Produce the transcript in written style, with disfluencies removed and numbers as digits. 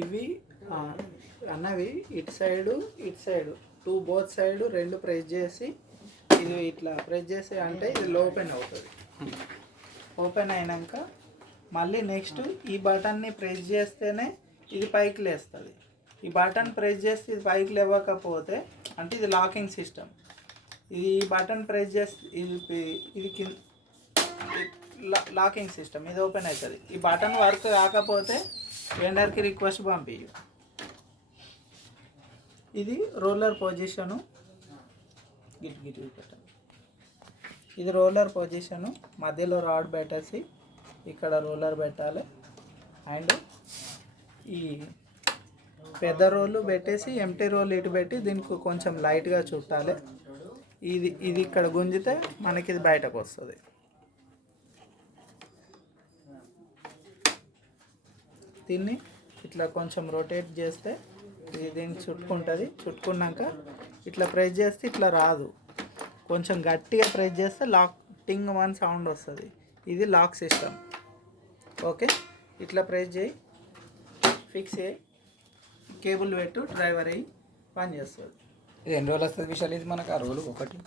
ఇవి అన్నవి ఇటు సైడు బోత్ సైడు రెండు ప్రెస్ చేసి ఇది ఇట్లా ప్రెస్ చేసి అంటే ఇది ఓపెన్ అవుతుంది. ఓపెన్ అయినాక మళ్ళీ నెక్స్ట్ ఈ బటన్ని ప్రెస్ చేస్తేనే ఇది పైకి లేస్తుంది. ఈ బటన్ ప్రెస్ చేస్తే ఇది పైకి లేవకపోతే అంటే ఇది లాకింగ్ సిస్టమ్. ఇది బటన్ ప్రెస్ చేస్తే ఇది కింద లాకింగ్ సిస్టమ్, ఇది ఓపెన్ అవుతుంది. ఈ బటన్ వర్క్ కాకపోతే వెండర్కి రిక్వెస్ట్ పంపించు. ఇది రోలర్ పొజిషను, గిట్ పెట్టండి. ఇది రోలర్ పొజిషను, మధ్యలో రాడ్ పెట్టేసి ఇక్కడ రోలర్ పెట్టాలి. అండ్ ఈ పెద్ద రోలు పెట్టేసి ఎంటీ రోల్ ఇటు పెట్టి దీనికి కొంచెం లైట్గా చుట్టాలి. ఇది ఇక్కడ గుంజితే మనకి ఇది బయటకు వస్తుంది. దీన్ని ఇట్లా కొంచెం రొటేట్ చేస్తే ఇది దీనికి చుట్టుకుంటుంది. చుట్టుకున్నాక ఇట్లా ప్రెస్ చేస్తే ఇట్లా రాదు, కొంచెం గట్టిగా ప్రెస్ చేస్తే లాక్ టింగ్ వన్ సౌండ్ వస్తుంది. ఇది లాక్ సిస్టమ్. ఓకే, ఇట్లా ప్రెస్ చేయి, ఫిక్స్ చేయి, కేబుల్ పెట్టు, డ్రైవర్ అయ్యి పని చేస్తుంది. ఇది ఎన్ని రోజులు వస్తుంది విషయాలు? ఇది మనకు ఆ రోజు ఒకటి